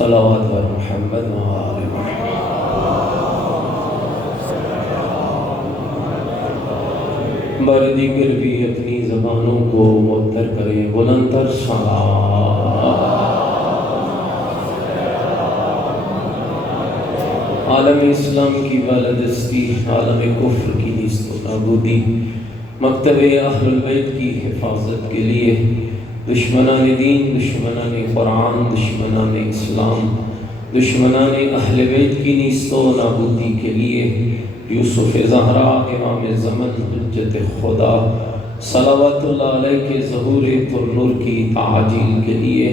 صلوات بر محمد و آل محمد۔ بر دیگر بھی اپنی زبانوں کو معطر کریں، بلند تر صلوات۔ عالم اسلام کی بالادستی، عالم کفر کی نیست و نابودی، مکتب اہل البیت کی حفاظت کے لیے دشمنان دین، دشمنان قرآن، دشمنان اسلام، دشمنان اہل بیت کی نیست و نابودی کے لیے یوسف زہرا امام زمن حجت خدا صلوات اللہ علیہ کے ظہور پر نور کی تعجیل کے لیے،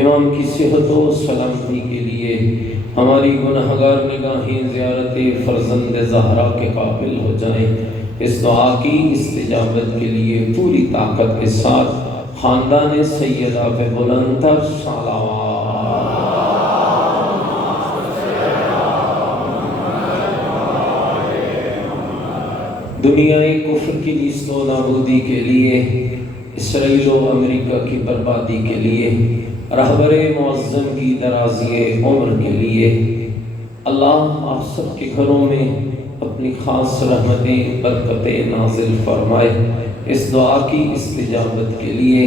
امام کی صحت و سلامتی کے لیے، ہماری گناہگار نگاہیں زیارت فرزند زہرا کے قابل ہو جائیں، اس دعا کی استجابت کے لیے پوری طاقت کے ساتھ خاندان سیدہ پہ بلند تر صلوات۔ دنیا کفر کی نیست و نابودی کے لیے، اسرائیل و امریکہ کی بربادی کے لیے، رہبر معظم کی درازی عمر کے لیے اللہ آپ سب کے گھروں میں اپنی خاص رحمتیں برکتیں نازل فرمائے۔ اس دعا کی استجابت کے لیے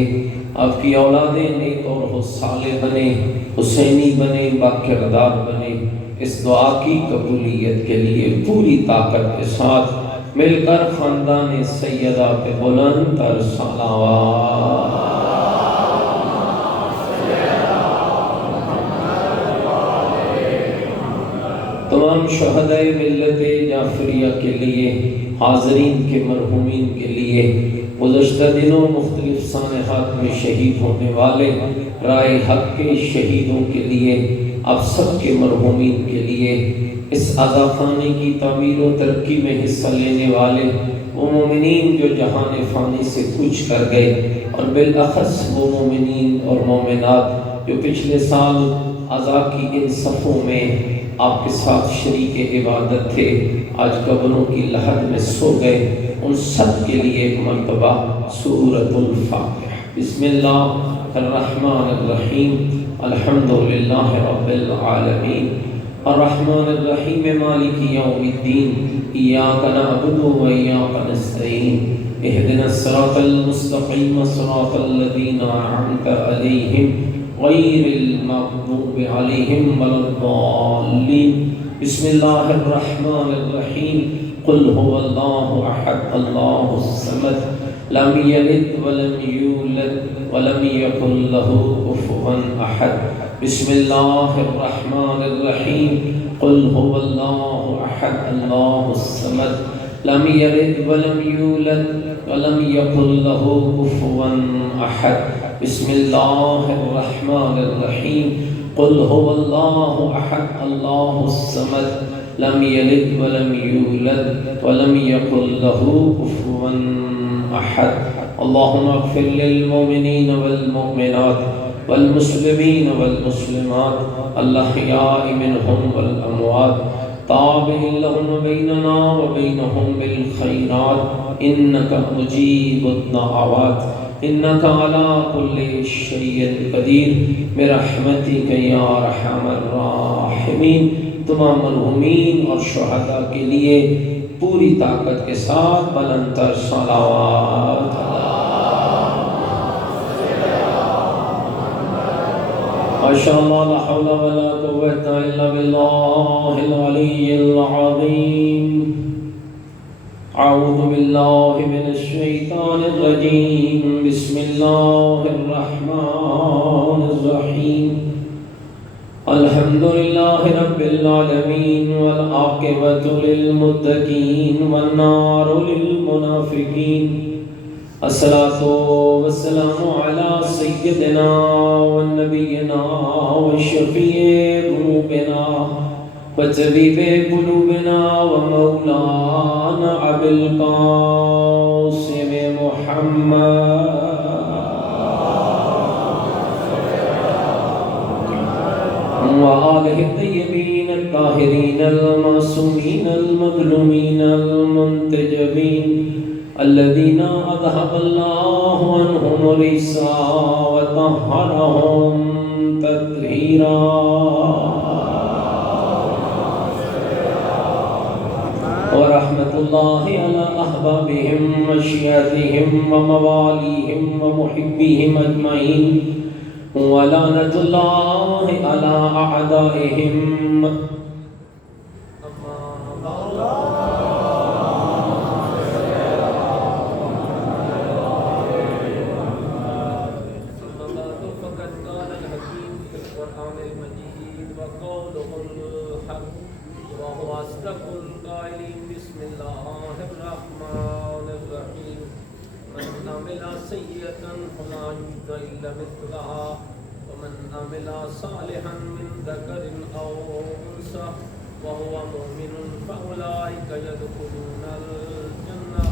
آپ کی اولادیں نیک اور صالح بنے، حسینی بنے، باکردار بنے۔ اس دعا کی قبولیت کے لیے پوری طاقت کے ساتھ مل کر خاندان سیدہ پہ بلند تر صلوات۔ تمام شہدائے ملت جعفریہ کے لیے، حاضرین کے مرحومین کے لیے، گزشتہ دنوں مختلف سانحات میں شہید ہونے والے رائے حق کے شہیدوں کے لیے، آپ سب کے مرحومین کے لیے، اس عزاخانے کی تعمیر و ترقی میں حصہ لینے والے وہ مومنین جو جہان فانی سے کوچ کر گئے، اور بالاخص وہ مومنین اور مومنات جو پچھلے سال عزا کی ان صفوں میں آپ کے ساتھ شریک عبادت تھے، آج قبروں کی لحد میں سو گئے، ان سب کے لیے ایک مرتبہ سورۃ الفاتحہ۔ بسم اللہ الرحمن الرحیم، الحمدللہ رب العالمین، الرحمن الرحیم، مالک یوم الدین، ایاک نعبد و ایاک نستعین، اہدنا الصراط المستقیم، صراط الذین انعمت علیہم غیر المغضوب علیہم ولا الضالین۔ بسم اللہ الرحمن الرحیم، قل هو اللہ احد اللہ الصمد لم یلد ولم یولد ولم یکن له کفوا احد۔ بسم اللہ الرحمن الرحیم، قل هو اللہ احد اللہ الصمد لم یلد ولم یولد ولم یکن له کفوا احد۔ بسم اللہ الرحمن الرحیم، قل هو اللہ احد اللہ الصمد لم یلد ولم یولد ولم یکن له کفوا احد۔ اللہم اغفر للمؤمنین والمؤمنات والمسلمین والمسلمات الاحیاء منهم والاموات، تابع لهم بیننا وبینهم بالخیرات، انک مجیب الدعوات، انک علی کل شیء قدیر، برحمتک یا ارحم الراحمین۔ تمام مرحومین اور شہداء کے لیے پوری طاقت کے ساتھ بلند تر صلوات۔ ماشاءاللہ، لا حول ولا قوة الا باللہ العلی العظیم۔ اعوذ باللہ من الشیطان الرجیم، بسم اللہ الرحمن الرحیم، الحمدللہ رب العالمین، والعاقبۃ للمتقین، والنار للمنافقین، الصلاۃ والسلام علی سیدنا ونبینا وشفیع ذنوبنا وطبیب قلوبنا ومولانا ابی القاسم محمد وآلہ الطیبین الطاہرین المعصومین المظلومین المنتجبین، الذین اذهب اللہ عنہم الرجس وطہرہم تطہیرا۔ تطہیرا ورحمة الله على أحبابهم وشيعتهم ومواليهم ومحبيهم أجمعين ولعنة الله على أعدائهم. ومن عمل صالحا من ذكر أو أنثى وهو مؤمن فأولئك يدخلون الجنة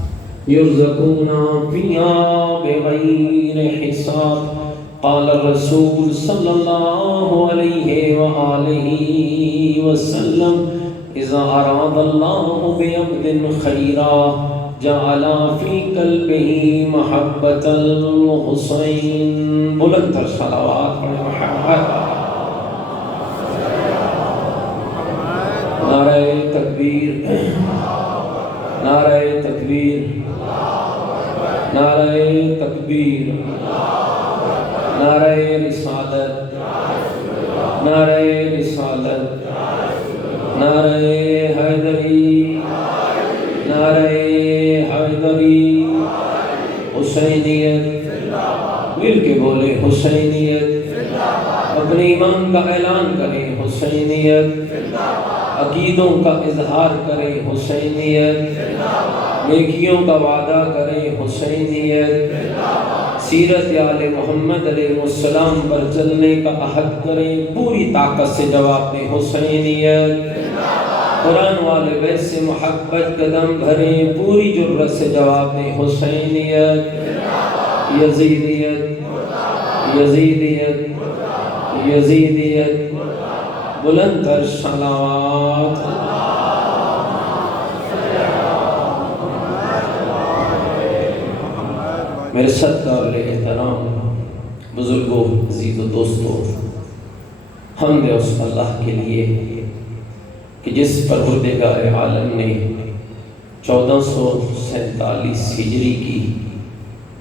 يرزقون فيها بغير حساب. قال الرسول صلى الله عليه وآله وسلم إذا أراد الله بعبد خيرا جعل في قلبه محبة الحسين. بلند تر صلوات محمد. نعرہ تکبیر، نعرہ تکبیر، نعرہ تکبیر، نعرہ رسالت، نعرہ رسالت، نعرہ حیدری، نعرہ حیدری، حسینیت، مل کے بولے حسینیت، اپنے ایمان کا اعلان کریں حسینیت، عقیدوں کا اظہار کریں حسینیت، نیکیوں کا وعدہ کریں حسینیت، سیرت آل محمد علیہ السلام پر چلنے کا عہد کریں، پوری طاقت سے جواب دیں حسینیت، قرآن والے بیت سے محبت قدم بھریں، پوری جرأت سے جواب دیں حسینیت، یزیدیت، یزیدیت، یزیدیت. بلند تر صلوات. میرے صدقہ احترام بزرگوں، عزیز و دوستوں، حمد ہے اس اللہ کے لیے کہ جس پروردگار عالم نے 1447 ہجری کی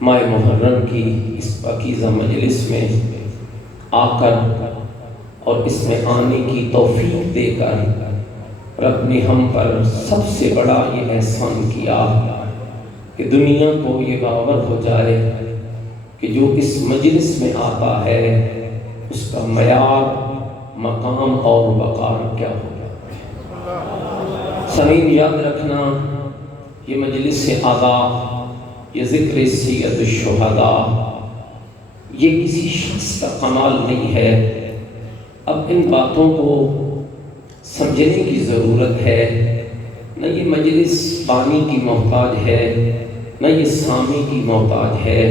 ماہ محرم کی اس پاکیزہ مجلس میں آ کر اور اس میں آنے کی توفیق دے کر رب نے ہم پر سب سے بڑا یہ احسان کیا کہ دنیا کو یہ باور ہو جائے کہ جو اس مجلس میں آتا ہے اس کا معیار، مقام اور وقار کیا ہوگا. سامعین یاد رکھنا، یہ مجلس آغا، یہ ذکر سید الشہداء، یہ کسی شخص کا کمال نہیں ہے. اب ان باتوں کو سمجھنے کی ضرورت ہے. نہ یہ مجلس بانی کی محتاج ہے، نہ یہ سامع کی محتاج ہے،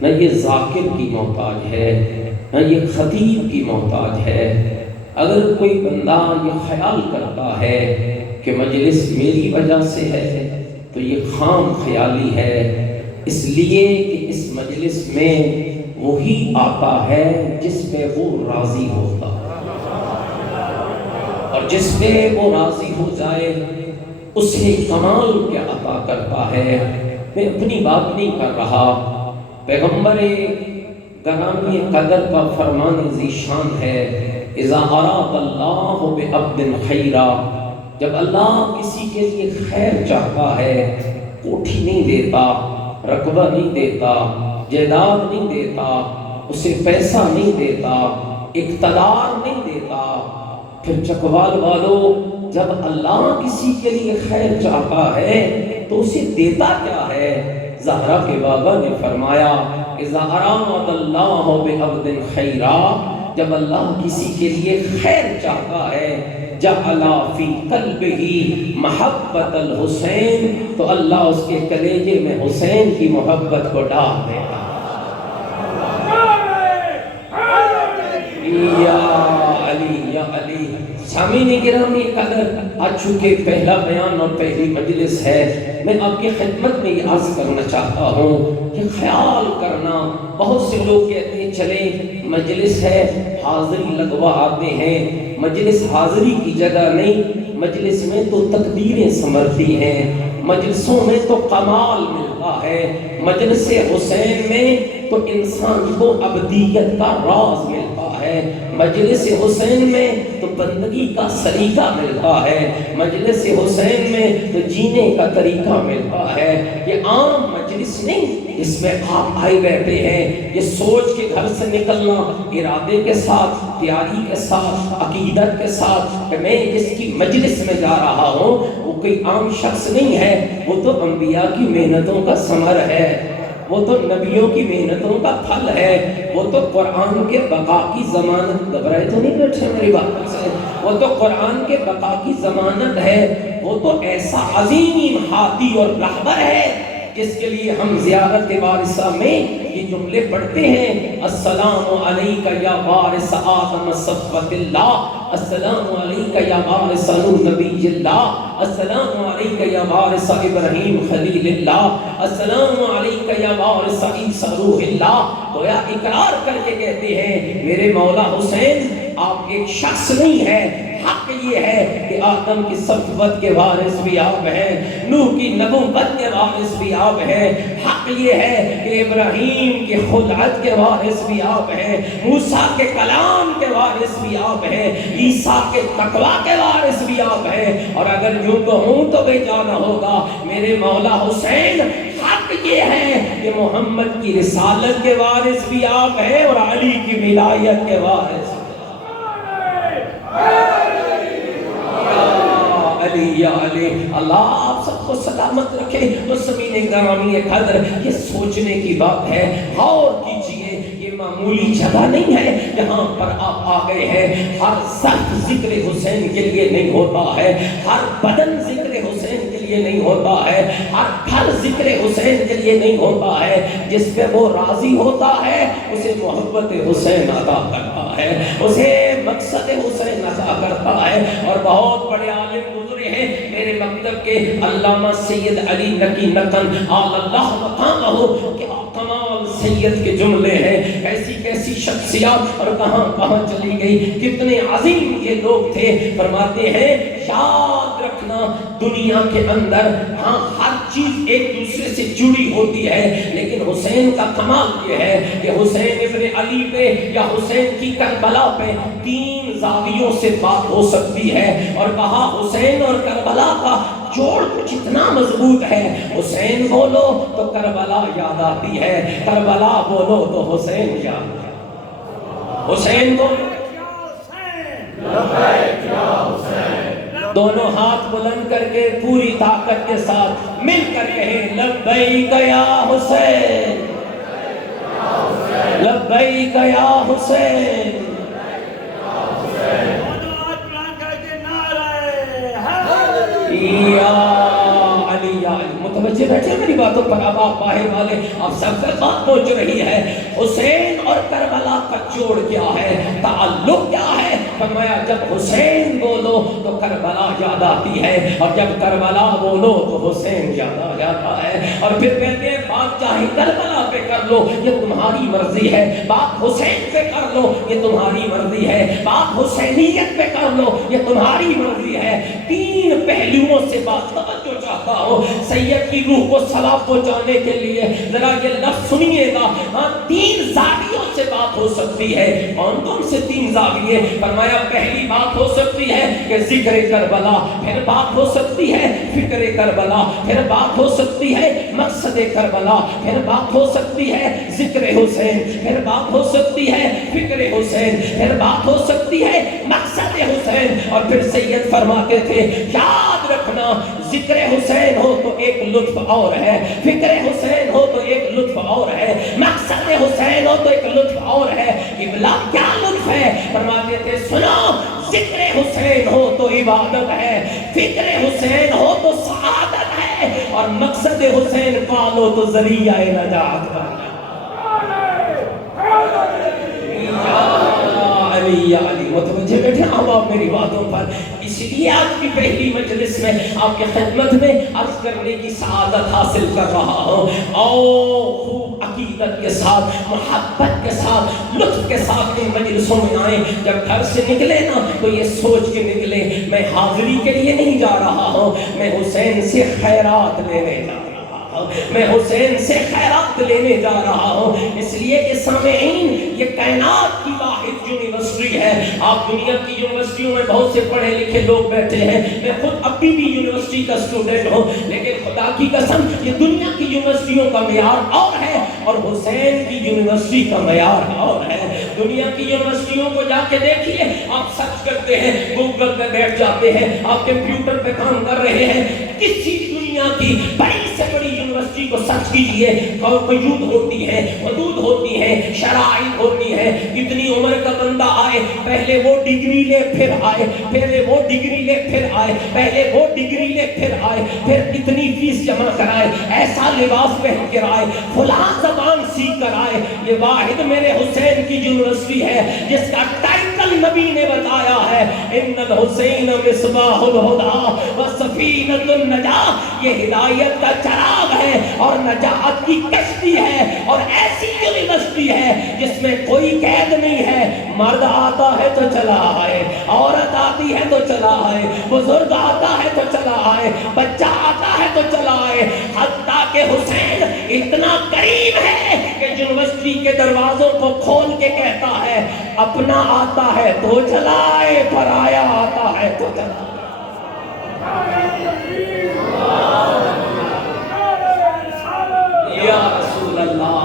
نہ یہ ذاکر کی محتاج ہے، نہ یہ خطیب کی محتاج ہے. اگر کوئی بندہ یہ خیال کرتا ہے کہ مجلس میری وجہ سے ہے تو یہ خام خیالی ہے، اس لیے کہ اس مجلس میں وہی آتا ہے جس پہ وہ راضی ہوتا، اور جس پہ وہ راضی ہو جائے اسے کمال کیا عطا کرتا ہے. میں اپنی بات نہیں کر رہا، پیغمبر گرامی قدر کا فرمان ذیشان ہے، اذا اراد اللہ بعبد خیرا، جب اللہ کسی کے لیے خیر چاہتا ہے، کوٹھی نہیں دیتا، رقبہ نہیں دیتا، جائیداد نہیں دیتا، اسے پیسہ نہیں دیتا، اقتدار نہیں دیتا. پھر چکوال والو، جب اللہ کسی کے لیے خیر چاہتا ہے تو اسے دیتا کیا ہے؟ زہرا کے بابا نے فرمایا اذا اراد اللہ بعبد خیرا، جب اللہ کسی کے لیے خیر چاہتا ہے، جعل فی قلبہ محبت الحسین، تو اللہ اس کے کلیجے میں حسین کی محبت کو ڈال دیتا. یا علی یا علی. سامعین گرامی قدر، آج چونکہ پہلا بیان اور پہلی مجلس ہے، میں آپ کی خدمت میں یہ عرض کرنا چاہتا ہوں کہ خیال کرنا، بہت سے لوگ کہتے ہیں ہیں چلیں مجلس ہے حاضری لگوا آتے ہیں، مجلس حاضری کی جگہ نہیں، مجلس میں تو تقدیریں سنورتی ہیں، مجلسوں میں تو کمال ملتا ہے، مجلس حسین میں تو انسان کو ابدیت کا راز ملتا ہے، مجلس حسین میں تو بندگی کا سلیقہ ملتا ہے، مجلس حسین میں تو جینے کا طریقہ ملتا ہے۔ یہ عام مجلس نہیں اس میں آپ آئے بیٹھے ہیں، یہ سوچ کے گھر سے نکلنا ارادے کے ساتھ، تیاری کے ساتھ، عقیدت کے ساتھ کہ میں جس کی مجلس میں جا رہا ہوں وہ کوئی عام شخص نہیں ہے، وہ تو انبیاء کی محنتوں کا ثمر ہے، وہ تو نبیوں کی محنتوں کا پھل ہے، وہ تو قرآن کے بقا کی ضمانت، گھبرائے تو نہیں بیٹھے میری بات سے، وہ تو قرآن کے بقا کی ضمانت ہے، وہ تو ایسا عظیم ہادی اور رہبر ہے جس کے لیے ہم زیارت وارثہ میں یہ جملے پڑھتے ہیں، السلام علیکہ یا وارث آدم صفوت اللہ، السلام علیکہ یا وارث نبی اللہ، السلام علیکہ یا وارث ابراہیم خلیل اللہ، السلام علیکہ یا وارث عیسیٰ روح اللہ۔ گویا اقرار کر کے کہتے ہیں میرے مولا حسین آپ ایک شخص نہیں ہے، حق یہ ہے کہ آدم کی صفوت کے وارث بھی آپ ہیں، نوح کی نبوت کے وارث بھی آپ ہیں، حق یہ ہے کہ ابراہیم کے خلعت کے وارث بھی آپ ہیں، موسیٰ کے کلام کے وارث بھی آپ ہیں، عیسیٰ کے تقویٰ کے وارث بھی آپ ہیں، اور اگر یوں کہوں تو بھی جانا ہوگا میرے مولا حسین حق یہ ہے کہ محمد کی رسالت کے وارث بھی آپ ہیں اور علی کی ولایت کے وارث علی یا علی۔ اللہ آپ سب کو سلامت رکھے۔ مسلمین گرامی قدر، یہ سوچنے کی بات ہے، غور کیجئے، یہ معمولی جگہ نہیں ہے جہاں پر آپ آ گئے ہیں۔ ہر سخت ذکر حسین کے لیے نہیں ہوتا ہے، ہر بدن ذکر حسین کے لیے نہیں ہوتا ہے، ہر پھل ذکر حسین کے لیے نہیں ہوتا ہے۔ جس پہ وہ راضی ہوتا ہے اسے محبت حسین عطا کرتا ہے، اسے مقصد حسین عطا کرتا ہے۔ اور بہت بڑے عالم گزرے ہیں میرے مکتب کے، علامہ سید علی نقی نقن آل اللہ مقامہ، کیا کمال سید کے جملے ہیں، کیسی کیسی شخصیات اور کہاں کہاں چلی گئی، کتنے عظیم یہ لوگ تھے۔ فرماتے ہیں یاد رکھنا دنیا کے اندر ہاں ہر چیز ایک دوسرے سے جڑی ہوتی ہے، لیکن حسین کا کمال یہ ہے کہ حسین ابن علی پہ یا حسین کی کربلا پہ تین زاویوں سے بات ہو سکتی ہے، اور کہا حسین اور کربلا کا جوڑ کچھ اتنا مضبوط ہے، حسین بولو تو کربلا یاد آتی ہے، کربلا بولو تو حسین یاد آتی ہے۔ حسین کو دونوں ہاتھ بلند کر کے پوری طاقت کے ساتھ مل کر کہیں لبیک یا حسین، لبیک یا حسین۔ یا علی یا علی، متوجہ بیٹھے میری باتوں پر، اب آپ باہر والے آپ سب سے بات پہنچ رہی ہے۔ حسین اور کربلا کا جوڑ کیا ہے، تعلق کیا ہے؟ فرمایا جب حسین بولو تو کربلا یاد آتی ہے، اور جب کربلا بولو تو حسین یاد آ جاتا ہے۔ اور پھر کہتے ہیں بات چاہے کربلا پہ کر لو یہ تمہاری مرضی ہے، بات حسین پہ کر لو یہ تمہاری مرضی ہے، بات حسینیت پہ کر لو یہ تمہاری مرضی ہے۔ تین پہلوؤں سے بات توجہ چاہتا ہوں، سید کی روح کو سلام پہنچانے کے لیے ذرا یہ لفظ سنیے گا، ہاں تین زاویوں سے بات ہو سکتی ہے۔ کون کون سے تین زاویے؟ فرمایا پہلی بات ہو سکتی ہے کہ ذکر کربلا، پھر بات ہو سکتی ہے فکر کربلا، پھر بات ہو سکتی ہے مقصد کربلا، پھر بات ہو سکتی ہے ذکر حسین، پھر بات ہو سکتی ہے فکر حسین، پھر بات ہو سکتی ہے مقصد حسین۔ اور پھر سید فرماتے تھے یاد رکھنا ذکر حسین ہو تو ایک لطف اور ہے، فکر حسین ہو تو ایک لطف اور ہے، مقصد حسین ہو تو ایک لطف اور ہے۔ قبلہ کیا لطف ہے؟ فرماتے تھے سنو، ذکر حسین ہو تو عبادت ہے، فکر حسین ہو تو سعادت ہے، اور مقصد حسین پالو تو ذریعہ نجات ہے۔ علی یا علی، متوجہ بیٹھے آپ میری باتوں پر۔ اس لیے آج کی پہلی مجلس میں آپ کے خدمت میں عرض کرنے کی سعادت حاصل کر رہا ہوں۔ خوب عقیدت کے ساتھ، محبت کے ساتھ، لطف کے ساتھ ان مجلسوں میں آئیں. جب گھر سے نکلے نا تو یہ سوچ کے نکلے میں حاضری کے لیے نہیں جا رہا ہوں، میں حسین سے خیرات لینے جا رہا ہوں، میں حسین سے خیرات لینے جا رہا ہوں. اس لیے کہ سامعین یہ کائنات کی واحد یونیورسٹی ہے. آپ دنیا کی یونیورسٹیوں میں بہت سے پڑھے لکھے لوگ بیٹھے ہیں، میں خود ابھی بھی یونیورسٹی کا اسٹوڈنٹ ہوں، لیکن خدا کی قسم یہ دنیا کی یونیورسٹیوں کا معیار اور ہے اور حسین کی یونیورسٹی کا معیار اور ہے. دنیا کی یونیورسٹیوں کو جا کے دیکھیے، آپ سرچ کرتے ہیں، گوگل پہ بیٹھ جاتے ہیں، آپ کمپیوٹر پہ کام کر رہے ہیں، کسی دنیا کی بڑی سے بڑی یونیورسٹی کو سرچ کیجئے، قیود ہوتی ہے، حدود ہوتی ہے، شرائط ہوتی ہے. کتنی عمر کا بندہ آئے، پہلے وہ ڈگری لے پھر آئے، پہلے وہ ڈگری لے پھر آئے، پہلے وہ ڈگری لے پھر آئے، پھر اتنی فیس جمع کرائے، ایسا لباس پہن کر آئے، فلاں زبان سیکھ کر آئے. یہ واحد میرے حسین کی یونیورسٹی ہے جس کا ٹائٹل نبی نے بتایا ہے، ان الحسین مصباح الہدی وسفینۃ النجاۃ. یہ ہدایت کا چراغ ہے اور نجات کی کشتی ہے، اور ایسی یونیورسٹی ہے جس میں کوئی قید نہیں ہے. مرد آتا ہے تو چلا آئے، عورت آتی ہے تو چلا آئے، بزرگ آتا ہے تو چلا آئے، بچہ آتا ہے تو چلا آئے. حتیٰ کہ حسین اتنا قریب ہے کہ یونیورسٹی کے دروازوں کو کھول کے کہتا ہے اپنا آتا ہے تو چلا آئے، پرایا آتا ہے تو چلا آئے. یا رسول اللہ،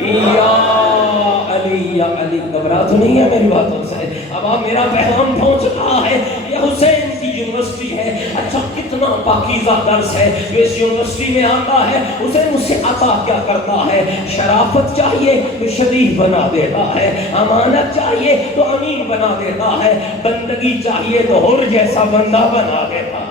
یا علی، یا علی. گھبرا تو نہیں ہے میری باتوں سے؟ اب آپ میرا پیغام پہنچ رہا ہے. یہ حسین کی یونیورسٹی ہے. اچھا کتنا پاکیزہ درس ہے جو اس یونیورسٹی میں آتا ہے. اسے مجھ سے عطا کیا کرتا ہے؟ شرافت چاہیے تو شریف بنا دیتا ہے، امانت چاہیے تو امین بنا دیتا ہے، بندگی چاہیے تو حر جیسا بندہ بنا دیتا ہے.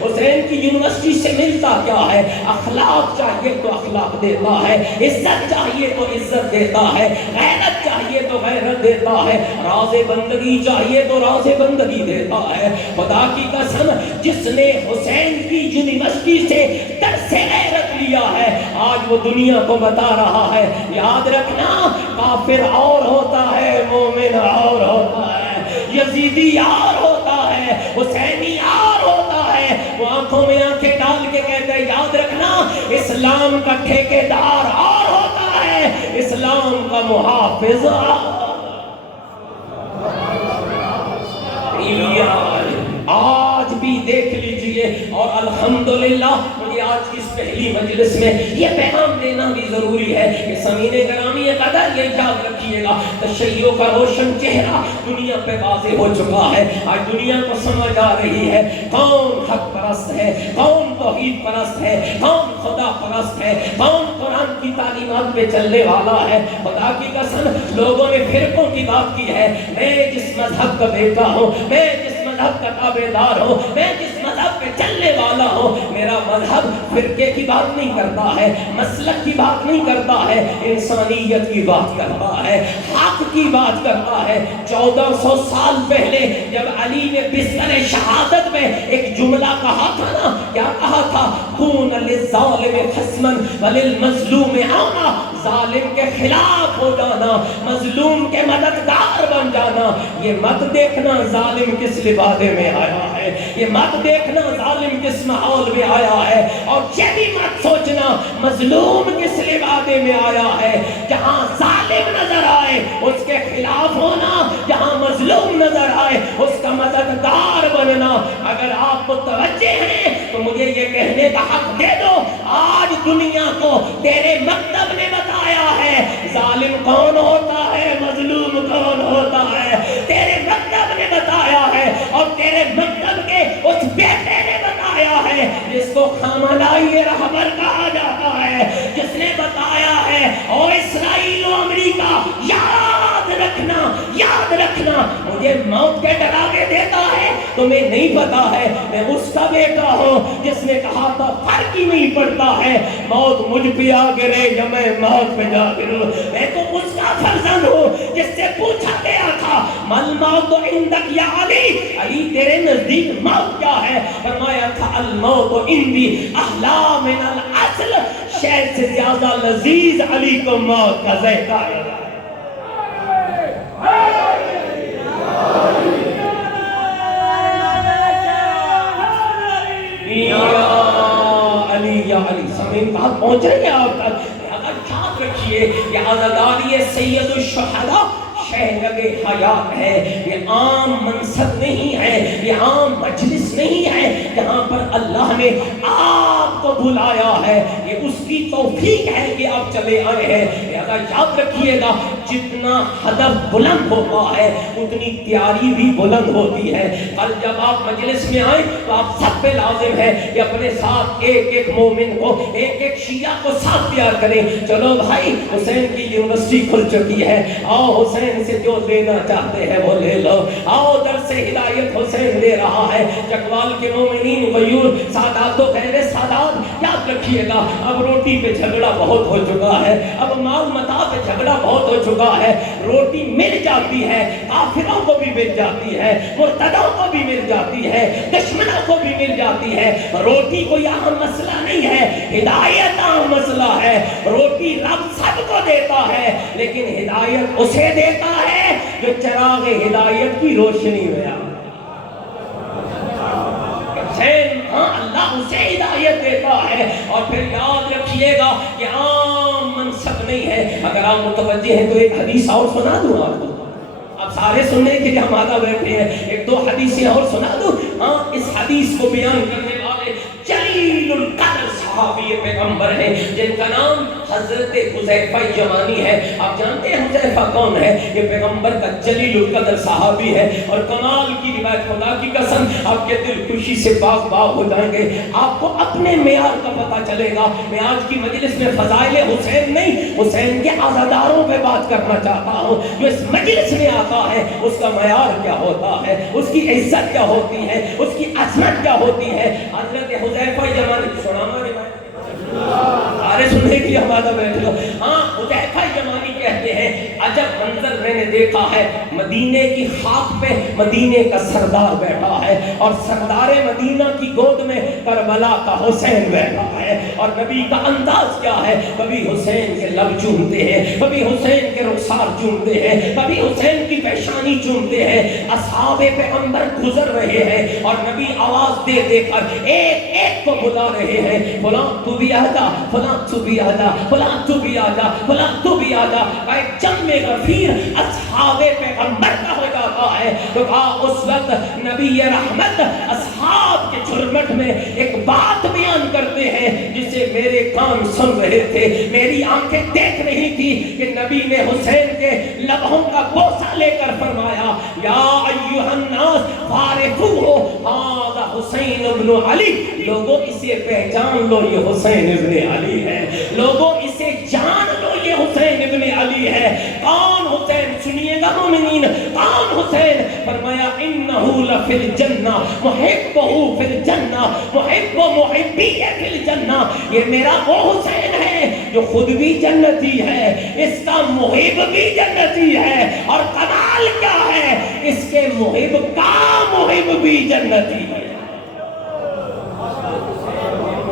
حسین کی یونیورسٹی سے ملتا کیا ہے؟ اخلاق چاہیے تو اخلاق دیتا ہے، عزت چاہیے تو عزت دیتا ہے، غیرت چاہیے تو غیرت دیتا ہے، راز بندگی چاہیے تو راز بندگی دیتا ہے. خدا کی قسم جس نے حسین کی یونیورسٹی سے درس غیرت لیا ہے آج وہ دنیا کو بتا رہا ہے یاد رکھنا کافر اور ہوتا ہے، مومن اور ہوتا ہے، یزیدی اور ہوتا ہے، حسینی اور ہوتا ہے. وہ آنکھوں میں آنکھیں ڈال کے کہتے ہیں یاد رکھنا اسلام کا ٹھیکیدار اور ہوتا ہے، اسلام کا محافظ آج بھی دیکھ لیجئے. اور الحمدللہ مجھے آج کی اس پہلی مجلس میں یہ پیغام دینا بھی ضروری ہے کہ سامعین گرامی قدر یہ یاد رکھیے گا تشیع کا روشن چہرہ دنیا پہ واضح ہو چکا ہے. آج دنیا کو سمجھ آ رہی ہے کون حق پرست ہے، کون توحید پرست ہے، کون خدا پرست ہے، کون قرآن کی تعلیمات پہ چلنے والا ہے. خدا کی قسم لوگوں نے فرقوں کی بات کی ہے. میں جس مذہب کا بیٹا ہوں، میں جس مذہب کا تابعدار ہوں، میں جس مذہب پہ چلنے والا ہوں، میرا مذہب فرقے کی بات نہیں کرتا ہے، مسلک کی بات نہیں کرتا ہے، انسانیت کی بات کرتا ہے، حق کی بات کرتا ہے. 1400 سال پہلے جب علی نے بستر شہادت میں ایک جملہ کہا تھا نا، کیا کہا تھا؟ کون للظالم خصما وللمظلوم عونا، ظالم کے خلاف ہو جانا، مظلوم کے مددگار بن جانا. یہ مت دیکھنا ظالم کس لبادے میں آیا ہے، یہ مت دیکھنا ظالم کس ماحول میں آیا ہے، اور یہ بھی مت سوچنا مظلوم کس لبادے میں آیا ہے. جہاں ظالم نظر آئے اس کے خلاف ہونا، جہاں مظلوم نظر آئے اس کا مددگار بننا. اگر آپ متوجہ ہیں تو مجھے یہ کہنے کا حق دے دو آج دنیا کو تیرے مکتب نے بتایا ہے ظالم کون ہوتا ہے، مظلوم کون ہوتا ہے. تیرے مکتب نے بتایا ہے اور تیرے مکتب کے اس بیٹے نے بتایا ہے جس کو خامنائی رہبر کہا جاتا ہے، جس نے بتایا ہے او اسرائیل و امریکہ یاد رکھنا، یاد رکھنا. مجھے موت کے ڈراوے دیتا ہے تمہیں نہیں پتا ہے میں اس کا بیٹا ہوں جس نے کہا تھا فرق ہی نہیں پڑتا ہے موت مجھ پہ آ گرے یا میں موت پہ جا گروں. میں تو اس کا فرزند ہوں جس سے پوچھا گیا تھا مل موت عندک یا علی، علی تیرے نزدیک موت کیا ہے؟ فرمایا تھا الموت عندی احلی من الاصل شہد سے زیادہ لذیذ علی کو موت کا ذائقہ ہے۔ یا علی سامعین بات پہنچ رہی ہے آپ تک۔ اگر یاد رکھیے یہ عزاداری سید الشہداء شہنگ حیات ہے، یہ عام منصب نہیں ہے، یہ عام مجلس نہیں ہے جہاں پر اللہ نے آپ کو بلایا ہے، یہ اس کی توفیق ہے کہ آپ چلے آئے ہیں۔ لہذا یاد رکھیے گا جتنا ہدف بلند ہوتا ہے اتنی تیاری بھی بلند ہوتی ہے۔ کل جب آپ مجلس میں آئیں تو آپ سب پہ لازم ہے کہ اپنے ساتھ ایک ایک مومن کو، ایک ایک شیعہ کو ساتھ تیار کریں۔ چلو بھائی حسین کی یونیورسٹی کھل چکی ہے، آؤ حسین سے جو لینا چاہتے ہیں وہ لے لو، آؤ درس ہدایت حسین دے رہا ہے۔ چکوال کے مومنین غیور سادات و غیر سادات یاد رکھیے گا اب روٹی پہ جھگڑا بہت ہو چکا ہے، اب مال متاع پہ جھگڑا بہت ہو چکا ہے۔ روٹی مل جاتی ہے، کافروں کو بھی مل جاتی ہے، مرتدوں کو بھی مل جاتی ہے، دشمنوں کو بھی مل جاتی ہے۔ روٹی کوئی اہم مسئلہ نہیں ہے، ہدایت اہم مسئلہ ہے۔ روٹی رب سب کو دیتا ہے لیکن ہدایت اسے دیتا ہے جو چراغ ہدایت کی روشنی میں آ۔ ہاں اللہ اسے ہدایت دیتا ہے۔ اور پھر یاد رکھیے گا کہ عام منصب نہیں ہے۔ اگر آپ متوجہ ہیں تو ایک حدیث اور سنا دوں آپ کو، آپ سارے سننے کے لیے ہم آگا بیٹھے ہیں، ایک دو حدیثیں اور سنا دوں۔ ہاں اس حدیث کو بیان کرنے والے جلیل القدر صحابی پیغمبر ہیں جن کا نام حضرت حذیفہ یمانی ہے۔ آپ جانتے ہیں حذیفہ کون ہے؟ یہ پیغمبر کا جلیل القدر صحابی ہے اور کمال کی روایت، خدا کی قسم آپ کے دل خوشی سے باغ باغ ہو جائیں گے۔ آپ کو اپنے معیار کا پتہ چلے گا۔ میں آج کی مجلس میں فضائل حسین نہیں، حسین کے عزاداروں پہ بات کرنا چاہتا ہوں۔ جو اس مجلس میں آتا ہے اس کا معیار کیا ہوتا ہے، اس کی عزت کیا ہوتی ہے، اس کی عظمت کیا ہوتی ہے۔ حضرت حذیفہ یمانی سنانا روایت سارے سننے کی ہمارا بیٹھ لو۔ ہاں حذیفہ یمانی کہتے ہیں عجب منظر میں نے دیکھا ہے، مدینے کی خاک پہ مدینے کا سردار بیٹھا ہے اور سردار مدینہ کی گود میں کربلا کا حسین بیٹھا ہے۔ اور نبی کا انداز کیا ہے، کبھی حسین کے لب چومتے ہیں، کبھی حسین کے رخسار چومتے ہیں، کبھی حسین کی پیشانی چومتے ہیں۔ اصحاب پیغمبر گزر رہے ہیں اور نبی آواز دے دے کر ایک ایک کو بلا رہے ہیں، فلاں تو بھی آجا، فلاں تو بھی آجا، فلاں تو بھی آجا، فلاں تو بھی آجا۔ ایک جمع غفیر اصحاب پیغمبر کا ہو جاتا ہے تو کہا اس وقت نبی رحمت اصحاب کے جھرمٹ میں ایک بات بیان کرتے ہیں جسے میرے کان سن رہے تھے، میری آنکھیں دیکھ رہی تھی کہ نبی نے حسین کے لبوں کا بوسہ لے کر فرمایا یا ایھا الناس فارقوہ ھذا حسین ابن علی، لوگوں اسے پہچان لو یہ حسین ابن علی ہے، لوگوں اسے جان لو یہ حسین ابن علی ہے۔ کون حسین؟ سنیے گا مومنین، کون حسین؟ فرمایا انہ لفی الجنہ محبہ فی الجنہ محب محبی فی الجنہ، یہ میرا وہ حسین ہے جو خود بھی جنتی ہے، اس کا محب بھی جنتی ہے، اور کمال کیا ہے اس کے محب کا محب بھی جنتی ہے۔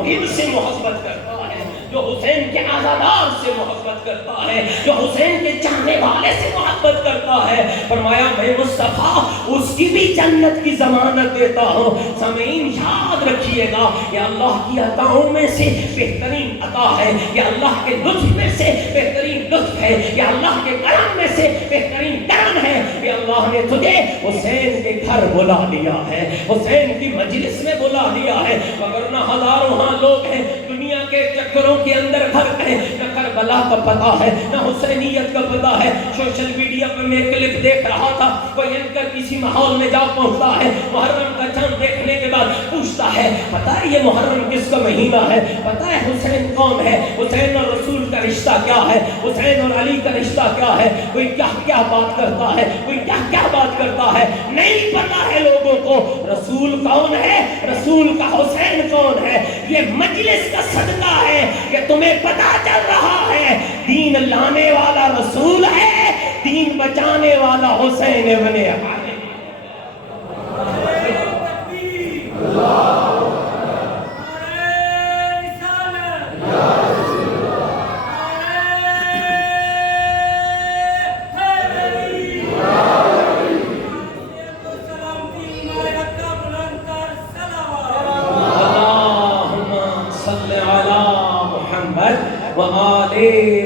ان سے محبت کرتا ہے جو حسین کے عزادار سے محبت کرتا ہے، جو حسین کے چاہنے والے سے محبت کرتا ہے۔ فرمایا میں مصطفیٰ اس کی بھی جنت کی ضمانت دیتا ہوں۔ سامعین یاد رکھیے گا یہ اللہ کی عطاؤں میں سے بہترین عطا ہے، یہ اللہ کے لطف میں سے بہترین لطف ہے، یہ اللہ کے کرم میں سے بہترین کرم ہے کہ اللہ نے تجھے حسین کے گھر بلا لیا ہے، حسین کی مجلس میں بلا لیا ہے۔ ورنہ ہزاروں ہاں لوگ ہیں دنیا کے چکروں کے اندر گھر ہیں، نہ کربلا کا پتہ ہے نہ حسینیت کا پتہ ہے۔ سوشل میڈیا پر میں کلپ دیکھ رہا تھا، کوئی اینکر کسی ماحول میں جا پہنچتا ہے، محرم کا چاند دیکھنے کے بعد پوچھتا ہے پتہ ہے یہ محرم کس کا مہینہ ہے، پتہ ہے حسین کون ہے، حسین اور رسول کا رشتہ کیا ہے، حسین اور علی کا رشتہ کیا ہے، کوئی کیا کیا بات کرتا ہے، کوئی کیا کیا بات کرتا ہے، نہیں پتہ ہے لوگوں کو رسول کون ہے، رسول کا حسین کون ہے۔ یہ مجلس کا صدقہ ہے کہ تمہیں پتہ چل رہا ہے دین لانے والا رسول ہے، دین بچانے والا حسین ابن علی۔ اللہ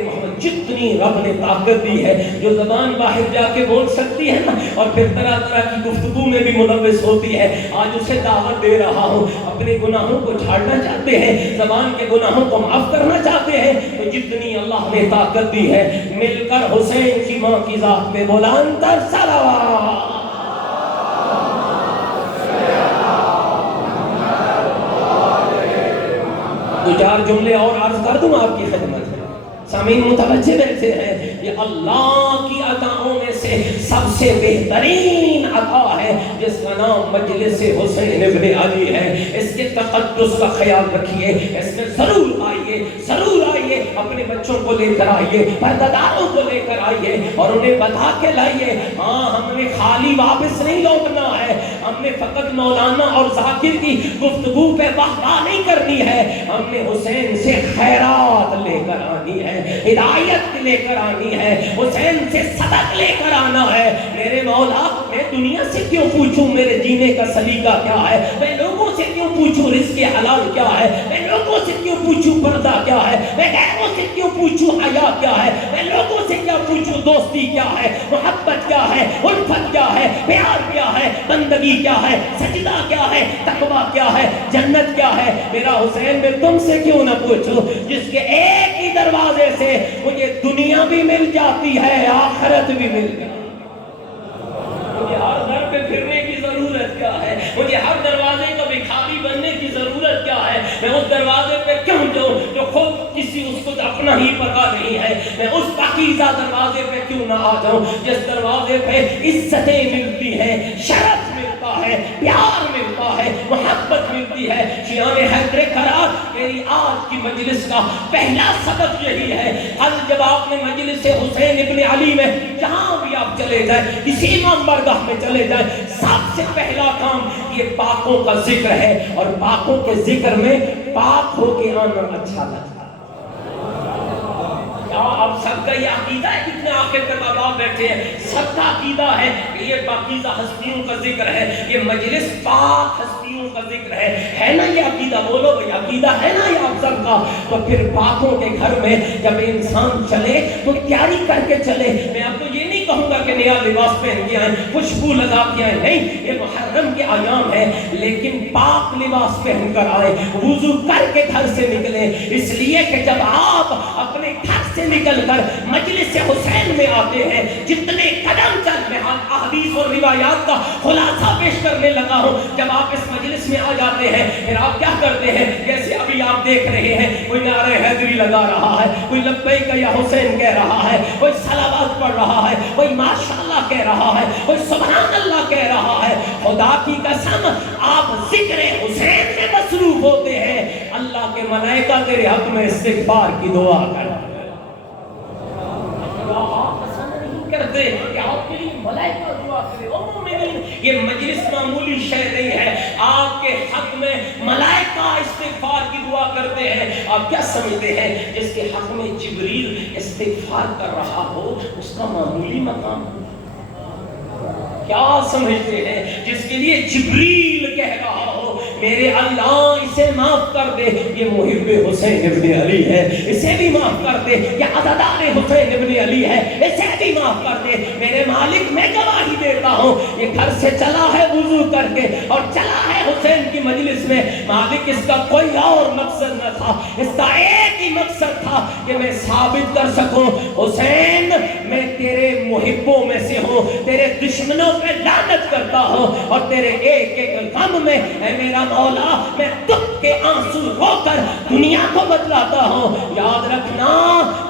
محمد جتنی رب نے طاقت دی ہے، جو زبان باہر جا کے بول سکتی ہے نا اور پھر طرح طرح کی گفتگو میں بھی ملوث ہوتی ہے، آج اسے دعوت دے رہا ہوں۔ اپنے گناہوں کو جھاڑنا چاہتے ہیں، زبان کے گناہوں کو معاف کرنا چاہتے ہیں، تو جتنی اللہ نے طاقت دی ہے مل کر حسین کی ماں کی ذات پہ بلند تر صلوات۔ دو چار جملے اور عرض کر دوں آپ کی خدمت میں، سامعین متوجہ بیٹھے ہیں۔ یہ اللہ کی عطاؤں میں سے سب سے بہترین عطا ہے جس کا نام مجلس حسین ابن علی ہے۔ اس کے تقدس کا خیال رکھیے، اس میں ضرور آئیے، ضرور آئیے، اپنے بچوں کو لے کر آئیے، پرداداروں کو لے کر آئیے اور انہیں بتا کے لائیے، ہاں ہم نے خالی واپس نہیں لوٹنا ہے، ہم نے فقط مولانا اور ذاکر کی گفتگو پہ واہ واہ نہیں کرنی ہے، ہم نے حسین سے خیرات لے کر آنی ہے، ہدایت لے کر آنی ہے، حسین سے صدق لے کر آنا ہے۔ میرے مولا میں دنیا سے کیوں پوچھوں میرے جینے کا سلیقہ کیا ہے، میں لوگوں سے کیوں پوچھوں رزق حلال کیا ہے، میں لوگوں سے کیوں پوچھوں پردہ کیا ہے، میں غیروں سے کیوں پوچھوں حیا کیا ہے، میں لوگوں سے کیا پوچھوں دوستی کیا ہے، محبت کیا ہے، الفت کیا ہے، پیار کیا ہے، بندگی کیا ہے، سجدہ کیا ہے، تقوی کیا ہے، جنت کیا ہے۔ میرا حسین میں تم سے کیوں نہ پوچھوں جس کے ایک ہی دروازے سے مجھے دنیا بھی مل جاتی ہے، آخرت بھی مل جاتی ہے۔ مجھے ہر در پہ پھرنے کی ضرورت کیا ہے، مجھے ہر دروازے کا بھکاری بننے کی ضرورت کیا ہے، میں اس دروازے پہ کیوں جاؤں جو خود کسی اس کو اپنا ہی پتہ نہیں ہے، میں اس پاکیزہ دروازے پہ کیوں نہ آ جاؤں جس دروازے پہ عزتیں ملتی ہیں، شرف ملتا ہے، پیار ملتا ہے، محبت ملتی ہے۔ شیعان حیدر کرار میری آج کی مجلس کا پہلا سبق یہی ہے، کل جب آپ نے مجلس حسین ابن علی میں جہاں بھی آپ چلے جائیں، کسی امام بارگاہ میں چلے جائیں، سب سے پہلا کام یہ پاکوں کا ذکر ہے، اور پاکوں کے ذکر میں پاک ہو کے آنا اچھا لگتا ہے۔ آپ سب کا یہ عقیدہ ہے، جتنے آخر تک آپ بیٹھے ہیں سب کا عقیدہ ہے کہ یہ پاکیزہ ہستیوں کا ذکر ہے، یہ مجلس پاک ہستیوں کا ذکر ہے نا یہ عقیدہ؟ بولو بھئی عقیدہ ہے نا یہ آپ سب کا؟ تو پھر پاکوں کے گھر میں جب انسان چلے تو تیاری کر کے چلے۔ میں آپ کو یہ نہیں کہوں گا کہ نیا لباس پہن کے آئیں، خوشبو لگا کے آئیں، نہیں، یہ محرم کے ایام ہے، لیکن پاک لباس پہن کر آئے، وضو کر کے گھر سے نکلے، اس لیے کہ جب آپ اپنے گھر سے نکل کر مجلس حسین میں آتے ہیں، جتنے قدم چل میں احادیث اور روایات کا خلاصہ پیش کرنے لگا ہوں، جب آپ اس مجلس میں آ جاتے ہیں پھر آپ کیا کرتے ہیں؟ جیسے ابھی آپ دیکھ رہے ہیں، کوئی نعرہ حیدری لگا رہا ہے، کوئی لبیک یا حسین کہہ رہا ہے، کوئی صلوات پڑھ رہا ہے، کوئی ماشاءاللہ کہہ رہا ہے، کوئی سبحان اللہ کہہ رہا ہے۔ خدا کی قسم آپ ذکر حسین میں مصروف ہوتے ہیں، اللہ کے ملائکہ تیرے حق میں استغفار کی دعا کرتے ہیں۔ آپ پسند نہیں کرتے کہ آپ کے لیے ملائکہ دعا کرے؟ او مومنین، یہ مجلس معمولی شے نہیں ہے، آپ کے حق میں ملائکہ استغفار کی دعا کرتے ہیں۔ آپ کیا سمجھتے ہیں جس کے حق میں جبریل استغفار کر رہا ہو اس کا معمولی مقام؟ کیا سمجھتے ہیں جس کے لیے جبریل کہہ رہا ہو میرے اللہ اسے معاف کر دے، یہ محب حسین ابن علی ہے، اسے بھی معاف کر دے، یہ عزادار حسین ابن علی ہے، اسے بھی معاف کر دے، میرے مالک میں گواہی دیتا ہوں یہ گھر سے چلا ہے وضو کر کے اور چلا ہے حسین کی مجلس میں، مالک اس کا کوئی اور مقصد نہ تھا، اس کا ایک ہی مقصد تھا کہ میں ثابت کر سکوں حسین میں تیرے محبوں میں سے ہوں، تیرے دشمنوں پہ لعنت کرتا ہوں اور تیرے ایک ایک غم میں اے میرا مولا میں دکھ کے آنسو رو کر دنیا کو بتلاتا ہوں۔ یاد رکھنا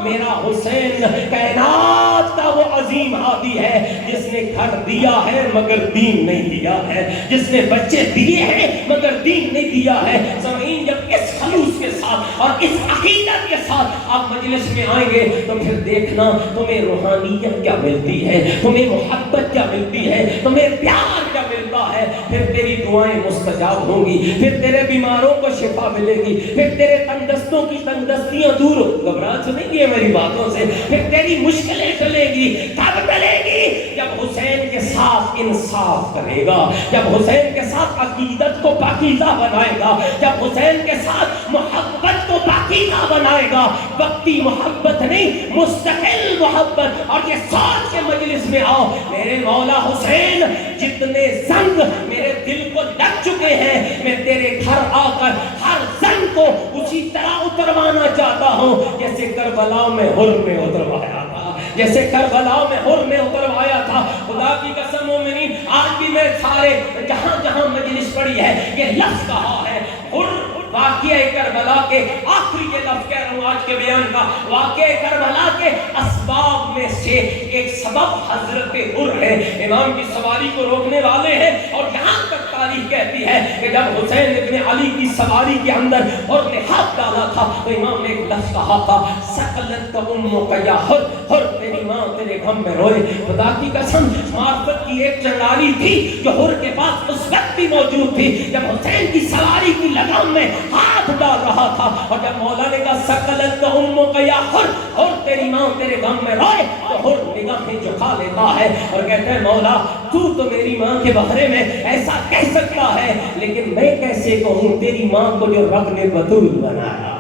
میرا حسین کائنات کا وہ عظیم ہادی ہے جس نے گھر دیا ہے مگر دین نہیں دیا ہے، جس نے بچے دیے ہیں مگر دین نہیں دیا ہے۔ سامعین جب اس خلوص کے ساتھ اور اس عقیدت کے ساتھ آپ مجلس میں آئیں گے تو پھر دیکھنا تمہیں روحانیت کیا ملتی ہے، تمہیں محبت کیا ملتی ہے، تمہیں پیار کیا ملتا ہے، پھر تیری دعائیں مستجاب ہوں گی، پھر تیرے بیماروں کو شفا ملے گی، پھر تیرے تنگدستوں کی تنگدستیاں دور ہو، گھبراہٹ سنیں گی میری باتوں سے، پھر تیری مشکلیں ٹلے گی، کب ٹلے گی؟ جب حسین کے ساتھ انصاف کرے گا، جب حسین کے ساتھ عقیدت کو پاکیزہ بنائے گا، جب حسین کے ساتھ محبت کو پاکیزہ بنائے گا، وقتی محبت نہیں مستقل محبت۔ اور یہ سوچ کے مجلس میں آؤ، میرے مولا حسین جتنے زنگ میرے دل کو لگ چکے ہیں، میں تیرے گھر آ کر ہر زنگ کو اسی طرح اتروانا چاہتا ہوں جیسے کربلا میں حر میں اتروایا تھا، جیسے کربلا میں حر میں اتروایا تھا۔ خدا کی قسم مومنین، آج بھی میں سارے جہاں جہاں مجلس پڑھی ہے یہ لفظ کہا ہے حر۔ واقعہ کربلا کے آخری یہ لفظ کہہ رہا ہوں آج کے بیان کا، واقعہ کربلا کے اسباب میں سے ایک سبب حضرت حر ہے، امام کی سواری کو روکنے والے ہیں۔ اور یہاں تک تاریخ کہتی ہے کہ جب حسین ابن علی کی سواری کے اندر حر نے ہاتھ ڈالا تھا تو امام نے ایک لفظ کہا تھا، سقلت امک یا حر، حر تیری ماں تیرے غم میں روئے۔ خدا کی قسم معرفت کی ایک چنگاری تھی جو حر کے پاس اس وقت بھی موجود تھی جب حسین کی سواری کی لگام میں ہاتھ ڈال رہا تھا، اور جب مولا نے کہا سقلت امک یا حر، حر تیری ماں تیرے غم میں روئے، تو حر نگاہیں جھکا لیتا ہے اور کہتا ہے مولا تو میری ماں کے بارے میں ایسا کہہ سکتا ہے، لیکن میں کیسے کہوں تیری ماں کو جو رب نے بطول بنایا،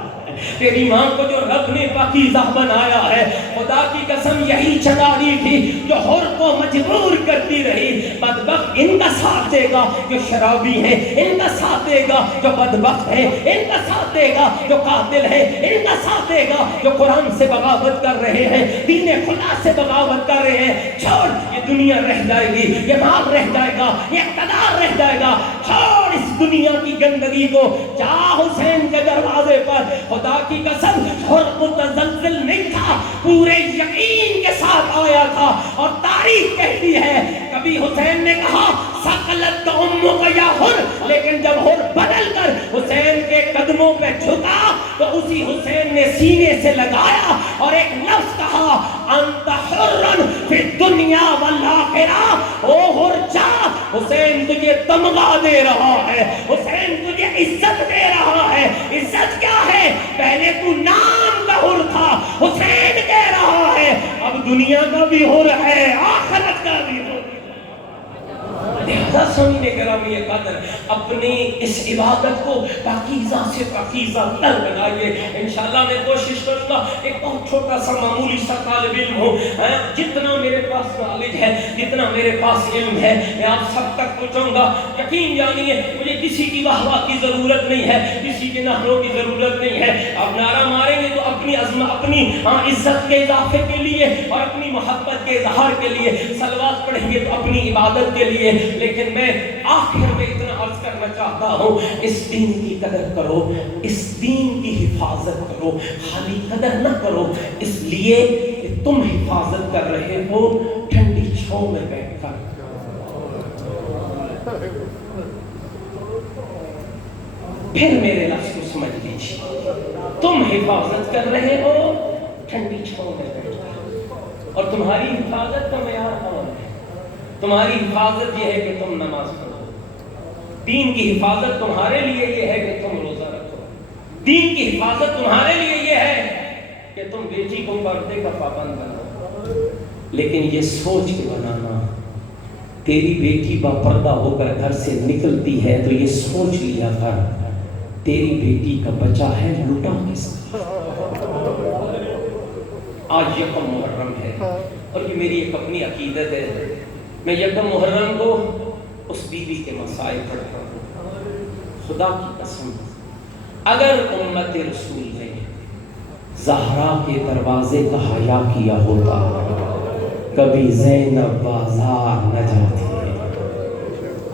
تیری ماں کو جو رب نے پاکیزہ بنایا ہے۔ خدا کی قسم یہی چنگاری تھی جو حر کو مجبور کرتی رہی، بدبخت ان کا ساتھ دے گا جو شرابی ہیں، ان کا ساتھ دے گا جو بدبخت ہیں، ان کا ساتھ دے گا جو قاتل ہیں، ان کا ساتھ دے گا جو قرآن سے بغاوت کر رہے ہیں، دین خدا سے بغاوت کر رہے ہیں۔ چھوڑ، یہ دنیا رہ جائے گی، یہ مال رہ جائے گا، یہ اقتدار رہ جائے گا، چھوڑ اس دنیا کی گندگی کو، جا حسین کے دروازے پر۔ خدا کی قسم حر متزلزل نہیں تھا، پورے یقین کے ساتھ آیا تھا، اور تاریخ کہتی ہے کبھی حسین نے کہا سقلت امک یا حر، لیکن جب حر بدل کر حسین کے قدموں پہ جھکا تو اسی حسین نے سینے سے لگایا اور ایک لفظ کہا انت حر فی الدنیا والآخرہ، او حر جا، حسین تجھے تمغہ دے رہا ہے، حسین تجھے عزت دے رہا ہے۔ عزت کیا ہے؟ پہلے تو نام کا حر تھا، حسین کہہ رہا ہے اب دنیا کا بھی حر ہے، آخرت کا بھی حر۔ لہذا سمجھنے گرامی قدر اپنی اس عبادت کو پاکیزہ سے پاکیزہ تر بنائیے۔ انشاءاللہ میں کوشش کروں گا ایک بہت چھوٹا سا معمولی سا طالب علم ہوں، جتنا میرے پاس نالج ہے، جتنا میرے پاس علم ہے، میں آپ سب تک پہنچاؤں گا۔ یقین جانیے مجھے کسی کی واہ واہ کی ضرورت نہیں ہے، کسی کے نعروں کی ضرورت نہیں ہے۔ آپ نعرہ ماریں گے تو اپنی اپنی عزت کے اضافے کے لیے اور اپنی محبت کے اظہار کے لیے، صلوات پڑھیں گے تو اپنی عبادت کے لیے، لیکن میں آخر میں اتنا عرض کرنا چاہتا ہوں اس دین کی قدر کرو، اس دین کی حفاظت کرو، خالی قدر نہ کرو اس لیے کہ تم حفاظت کر رہے ہو ٹھنڈی چھاؤں میں بیٹھ کر۔ پھر میرے لفظ کو سمجھ لیجیے، تم حفاظت کر رہے ہو ٹھنڈی چھاؤں میں بیٹھ کر، اور تمہاری حفاظت کا معیار کون ہے؟ تمہاری حفاظت یہ ہے کہ تم نماز پڑھو، دین کی حفاظت تمہارے لیے یہ ہے کہ تم روزہ رکھو، دین کی حفاظت تمہارے لیے یہ ہے کہ تم بیٹی کو پردے کا پابند بناؤ۔ لیکن یہ سوچ کے بنانا، تیری بیٹی با پردہ ہو کر گھر سے نکلتی ہے تو یہ سوچ لیا کر تیری بیٹی کا بچہ ہے لٹا کس کا۔ آج یکم محرم ہے اور یہ میری ایک اپنی عقیدت ہے، میں یکم محرم کو اس بیوی کے مسائل پڑھتا ہوں۔ خدا کی قسم اگر امت رسول نے زہرا کے دروازے کا حیا کیا ہوتا کبھی زینب بازار نہ جاتی۔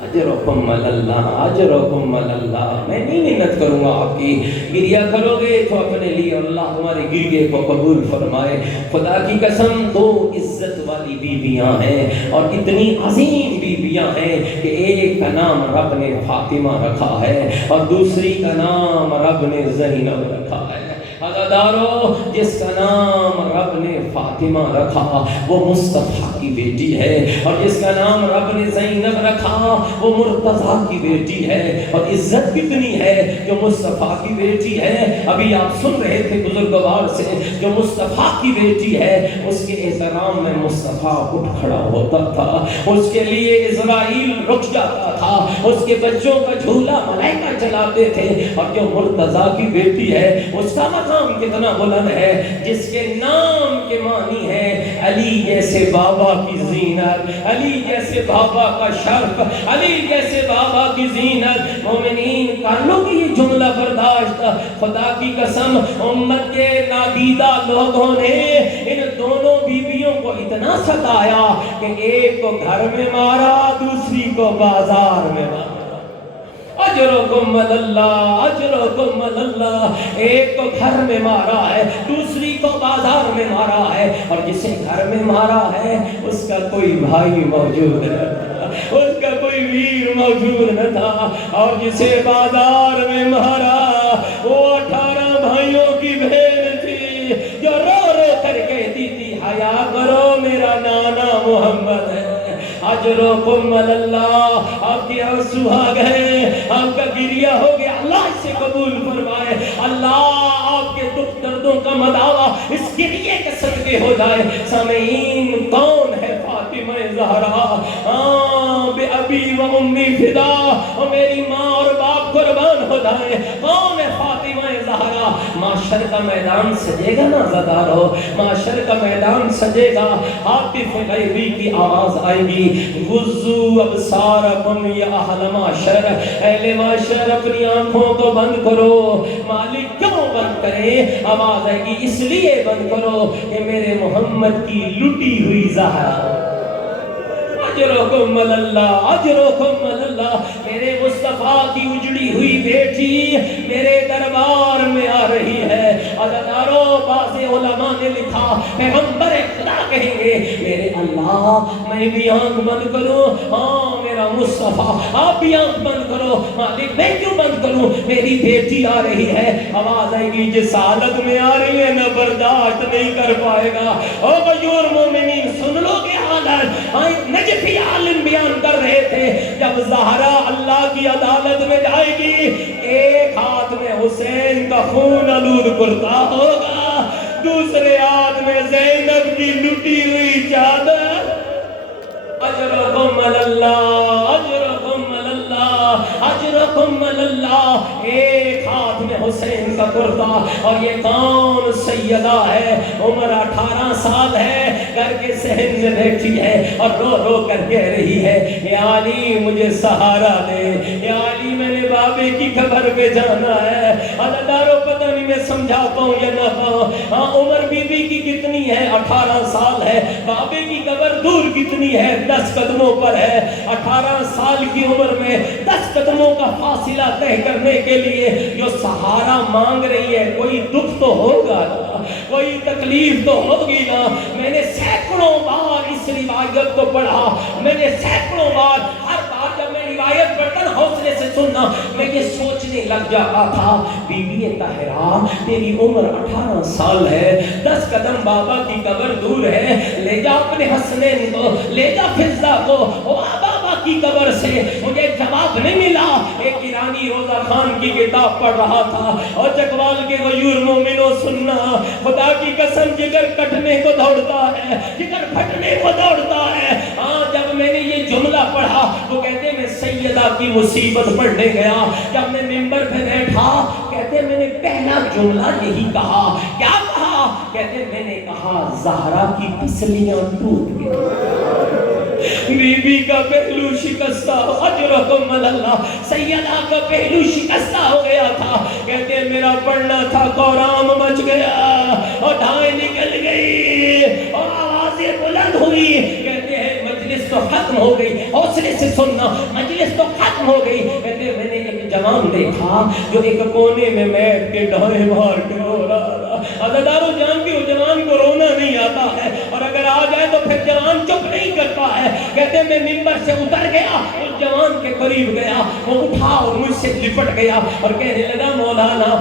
اجرکم اللہ، اجرکم اللہ۔ میں نہیں محنت کروں گا آپ کی، گریا کرو گے تو اپنے لیے اللہ تمہارے گریے کو قبول فرمائے۔ خدا کی قسم دو عزت والی بیویاں ہیں اور اتنی عظیم بیویاں ہیں کہ ایک کا نام رب نے فاطمہ رکھا ہے اور دوسری کا نام رب نے زینب رکھا ہے۔ عزادارو جس کا نام رب نے فاطمہ رکھا وہ مصطفیٰ کی بیٹی ہے، اور جس کا نام رب نے زینب رکھا وہ مرتضیٰ کی بیٹی ہے، اور عزت کتنی ہے جو مصطفیٰ کی بیٹی ہے۔ ابھی آپ سن رہے تھے بزرگوار سے، جو مصطفیٰ کی بیٹی ہے اس کے احترام میں مصطفیٰ اٹھ کھڑا ہوتا تھا، اس کے لیے اسرائیل رک جاتا تھا، اس کے بچوں کا جھولا ملائکہ چلاتے تھے۔ اور جو مرتضیٰ کی بیٹی ہے اس کا مقام کتنا بلند ہے، جس کے نام کے معنی ہے علی جیسے بابا کی زینت، علی جیسے بابا کا شرف، علی جیسے بابا کی زینت۔ مومنین کر لو کہ یہ جملہ برداشت، خدا کی قسم امت کے نادیدہ لوگوں نے ان دونوں بیویوں کو اتنا ستایا کہ ایک کو گھر میں مارا دوسری کو بازار میں مارا۔ اجرکم اللہ، اجرکم اللہ، ایک کو گھر میں مارا ہے دوسری کو بازار میں مارا ہے، اور جسے گھر میں مارا ہے اس کا کوئی بھائی موجود نہ تھا، اس کا کوئی ویر موجود نہ تھا، اور جسے بازار میں مارا وہ 18 بھائیوں کی بہن تھی جو رو رو کر کہتی تھی حیا کرو میرا نانا محمد ہے۔ اجرکم اللہ، آپ کے آنسو آ گئے، آپ کا گریہ ہو گیا، اللہ اسے قبول فرمائے، اللہ آپ کے دکھ دردوں کا مداوا اس گریہ کے صدقے ہو جائے۔ سامعین کون ہے فاطمہ زہرا؟ بے ابی و امی فدا، اور میری ماں اور باپ قربان ہو جائے، کون ہے فاطمہ زہرا؟ معاشر کا میدان سجے گا نا زدارو، معاشر کا میدان سجے گا، عاطف غیبی کی آواز آئے گی، غضوا ابصارکم یا اہل معاشر، اہل معاشر اپنی آنکھوں کو بند کرو۔ مالک کیوں بند کرے؟ آواز آئے گی اس لیے بند کرو کہ میرے محمد کی لٹی ہوئی زہرا، اجرکم اللہ، اجرکم اللہ، میرے مصطفیٰ کی اجڑی ہوئی بیٹی میرے دربار میں آ رہی ہے۔ عزادارو بعض علماء نے لکھا پیغمبر خدا کہیں گے میرے اللہ میں بھی آنکھ بند کروں؟ ہاں میرا مصطفیٰ آپ بھی آنکھ بند کرو۔ مالک میں کیوں بند کروں؟ میری بیٹی آ رہی ہے۔ آواز آئے گی جس حالت میں آ رہی ہے نہ برداشت نہیں کر پائے گا۔ او غیور مومنین سن لو کہ حالت نجفی عالم بیان کر رہے تھے، جب زہرا اللہ کی عدالت میں جائے گی ایک ہاتھ میں حسین کا خون آلود کرتا ہوگا، دوسرے ہاتھ میں زینب کی لٹی ہوئی چادر۔ اجرکم اللہ، اجرکم اللہ، اجرکم اللہ، ایک ہاتھ میں حسین کا کرتا، اور یہ کون سیدہ ہے؟ عمر 18 سال ہے، گھر کے صحن میں بیٹھی ہے اور رو رو کر کہہ رہی ہے یا علی مجھے سہارا دے، یا علی میں نے بابے کی قبر پہ جانا ہے۔ عزادارو پتہ نہیں میں سمجھا پاؤں یا نہ پاؤں، ہاں عمر بی بی کی کتنی ہے؟ 18 سال ہے، بابے کی قبر دور کتنی ہے؟ 10 قدموں پر ہے۔ 18 سال کی عمر میں 10 قدموں کا فاصلہ طے کرنے کے لیے جو سہارا مانگ رہی ہے، کوئی دکھ تو ہوگا نا، کوئی تکلیف تو ہوگی نا۔ میں نے سینکڑوں بار اس روایت کو پڑھا، میں نے سینکڑوں بار، ہر بار جب میں روایت پڑھتا نا حوصلے سے سننا، میں یہ سوچنے لگ جاتا تھا بی بی طاہرہ تیری عمر 18 سال ہے، 10 قدم بابا کی قبر دور ہے، لے جا اپنے حسنین کو، لے جا فضہ کو، بابا کی قبر سے۔ مجھے جواب نہیں ملا۔ ایک ایرانی روزہ خان کی کتاب پڑھ رہا تھا، اور چکوال کے غیور مومنوں سننا، خدا کی قسم جگر کٹنے کو دوڑتا ہے، جگر پھٹنے کو دوڑتا ہے۔ ہاں جب میں نے یہ جملہ پڑھا تو کہتے میں سیدہ کی مصیبت پڑھنے گیا، جب میں ممبر پہ بیٹھا کہتے میں نے پہلا جملہ یہی کہا۔ کیا کہا؟ کہتے میں نے کہا زہرا کی پسلیاں ٹوٹ گئی، بی بی کا پہلو شکستہ، اجرکم اللہ، سیدہ کا پہلو شکستہ ہو گیا تھا۔ کہتے ہیں میرا پڑھنا تھا قرآن مچ گیا اور ڈھائیں نکل گئی اور آوازیں بلند ہوئی۔ کہتے ہیں مجلس تو ختم ہو گئی، حوصلے سے سننا، مجلس تو ختم ہو گئی۔ کہتے ہیں میں نے ایک جوان دیکھا جو ایک کونے میں بیٹھ کے ڈھائیں مار کے رو رہا تھا۔ عزادارو جانتے ہو جوان کو رونا نہیں آتا ہے، اور اگر آ جائے تو پھر جوان چپ نہیں کرتا ہے۔ کہتے ہیں میں ممبر سے اتر گیا، اس جوان کے قریب گیا، وہ اٹھا اور مجھ سے لپٹ گیا اور کہنے لگا مولانا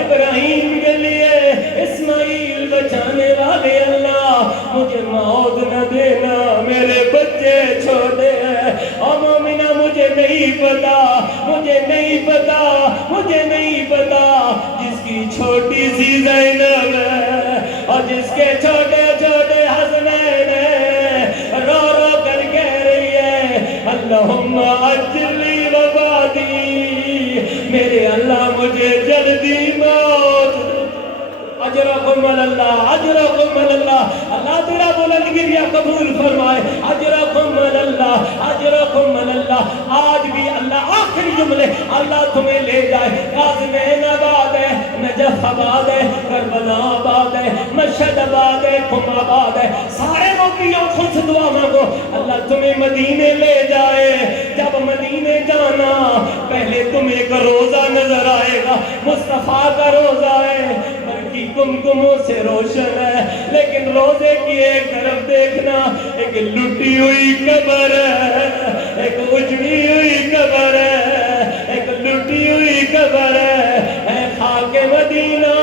ابراہیم کے لیے اسماعیل بچانے والے اللہ، مجھے موت نہ دینا، میرے بچے چھوٹے ہیں، اور مومنہ مجھے نہیں پتا، مجھے نہیں پتا، مجھے نہیں پتا، جس کی چھوٹی سی زینب ہے اور جس کے چھوٹے چھوٹے حسنین ہیں، رو رو کر کہہ رہی ہے اللہم اجلی وفاتی، میرے اللہ مجھے جلدی موت، اجرکم اللہ، اجرکم اللہ، اللہ تیرا بلند گریہ قبول فرمائے، اجرکم اللہ، اجرکم اللہ۔ آج بھی اللہ آخری جملے اللہ تمہیں لے جائے، کاظمین آباد ہے، نجف آباد ہے، کربلا آباد ہے، مشہد آباد ہے، قم آباد ہے، سارے موقعی آنکھوں سے دعا مانگو اللہ تمہیں مدینے لے جائے۔ جب مدینے جانا پہلے تمہیں ایک روزہ نظر آئے گا، مصطفیٰ کا روزہ ہے، کی کمکموں سے روشن ہے، لیکن روزے کی ایک طرف دیکھنا ایک لٹی ہوئی قبر ہے، ایک اجڑی ہوئی قبر ہے، ایک لٹی ہوئی قبر ہے، اے خاک مدینہ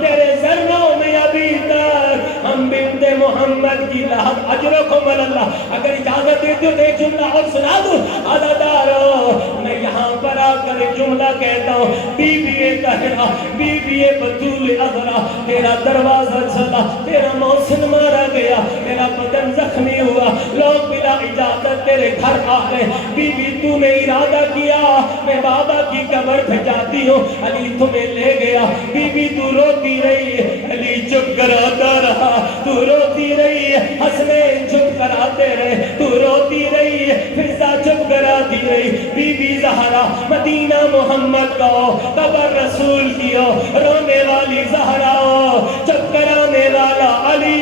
تیرے ذروں میں ابھی تک ہم بنت محمد کی لحد، اجرکم اللہ۔ اگر اجازت دیتے ہو تو ایک جملہ اور سنا دوں عزادارو، میں یہاں پر آ کر ایک جملہ کہتا ہوں، بی بی طاہرہ، بی بی بطول عذرا، تیرا دروازہ چلا، تیرا محسن مارا گیا، تیرا بدن زخمی ہوا، لوگ بلا اجازت تیرے گھر آ گئے، بی بی تو نے ارادہ کیا میں بابا کی قبر پہ جاتی ہوں، علی تمہیں لے گیا، بی بی تو روتی رہی، علی چپ کراتا رہا، تو روتی رہی، حسنین چپ کراتے رہے، تو روتی رہی، فضا چپ کراتی رہی، بی بی زہرا مدینہ محمد کو قبر رسول کیو، رونے والی زہرا چپ کرانے والا علی،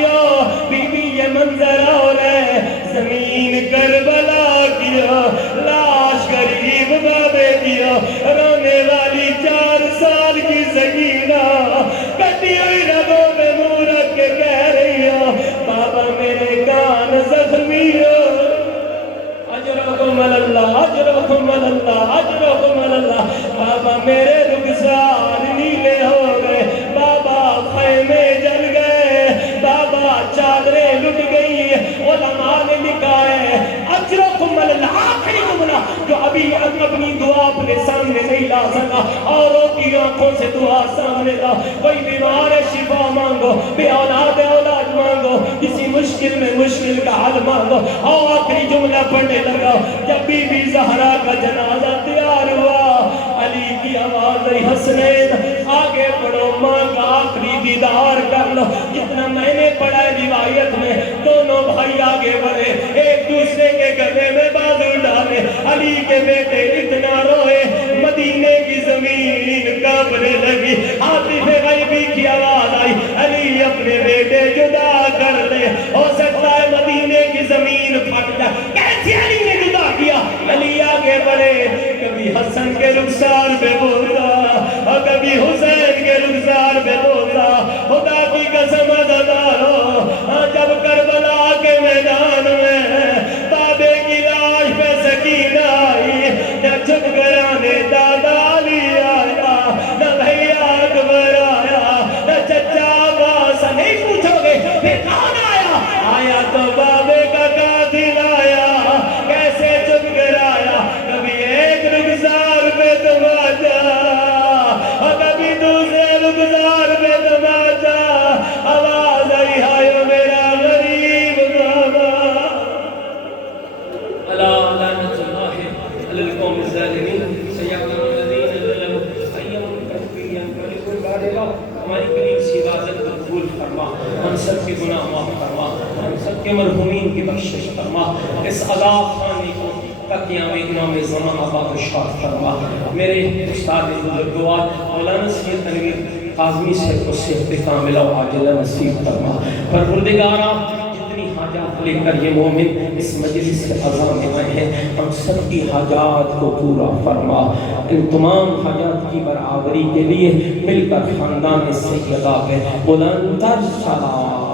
بی بی یہ منظر اور ہے زمین کربلا کیو، لاش غریب بابے کیو، رونے والی 4 سال کی سکینہ کٹی ہوئی رگوں میں منہ رکھ کے کہہ رہی ہو بابا میرے کان زخمی ہو، اجرکم اللہ، اجرکم اللہ، اجرکم اللہ، بابا میرے رخسار نیلے ہو گئے، بابا خیمے جل گئے، بابا چادریں لٹ گئی، علماء نے لکھا ہے اجرکم اللہ، آخری جملہ جو ابھی اپنی دعا اپنے سامنے نہیں لا سکا، اوروں کی آنکھوں سے دعا سامنے لا، کوئی بیمار ہے شفا مانگو، بے اولاد اولاد مانگو، کسی مشکل میں مشکل کا حل مانگو، اور آخری جملہ پڑھنے لگا، جب بی بی زہرا کا جنازہ تیار ہوا، علی کی آواز آئی حسنین آگے بڑھو، ماں کا آخری دیدار کر لو، جتنا میں نے پڑھا ہے روایت میں، دونوں بھائی آگے بڑھے، ایک دوسرے کے گلے میں بازو ڈالے، علی کے بیٹے اتنا روئے مدینے کی زمین کانپنے لگی، عاطف غیبی کی آواز آئی علی اپنے بیٹے جدا کر لے، ہو سکتا ہے مدینے کی زمین پھٹ جائے، کیسے علی نے جدا کیا، علی آگے بڑھے، کبھی حسن کے رخسار پہ بولتا اور کبھی حسین کے رخسار پہ بولتا، خدا کی قسم عزادارو، جب کربلا کے میدان میں بابے کی لاش پہ سکینہ آئی، نہ چپ کرانے دادا علی آیا، نہ بھیا اکبر آیا، نہ چچا عباس، نہیں پوچھو گے پھر کون آیا، آیا تو بابے کا قاتل آیا، کیسے چپ کرایا، کبھی ایک رخسار پہ تماچا اور کبھی دوسرے رخسار پہ تماچا، آواز آئی ہائے میرا غریب بابا، اللہ لعنت اللہ علی القوم الظالمین، سیعلم الذین ظلموا ایہم الکافرین، ملک البارئ، ہماری قریب سی عبادت قبول فرما، ہم سب کے گناہ معاف فرما، ہم سب کے مرحومین کی بخشش فرما، اس عذاب خانے کو قیام امام زمانہ بادشاہ فرما، میرے استاد بزرگوار مولانا سید تنویر کاظمی سے کو صحت کاملہ و عاجلہ نصیب فرما، پروردگارا جتنی حاجات لے کر یہ مومن اس مجلس سے عزا میں آئے ہیں، ہم سب کی حاجات کو پورا فرما، ان تمام حاجات کی برابری کے لیے مل کر خاندان سیدہ پہ بلند تر صلوات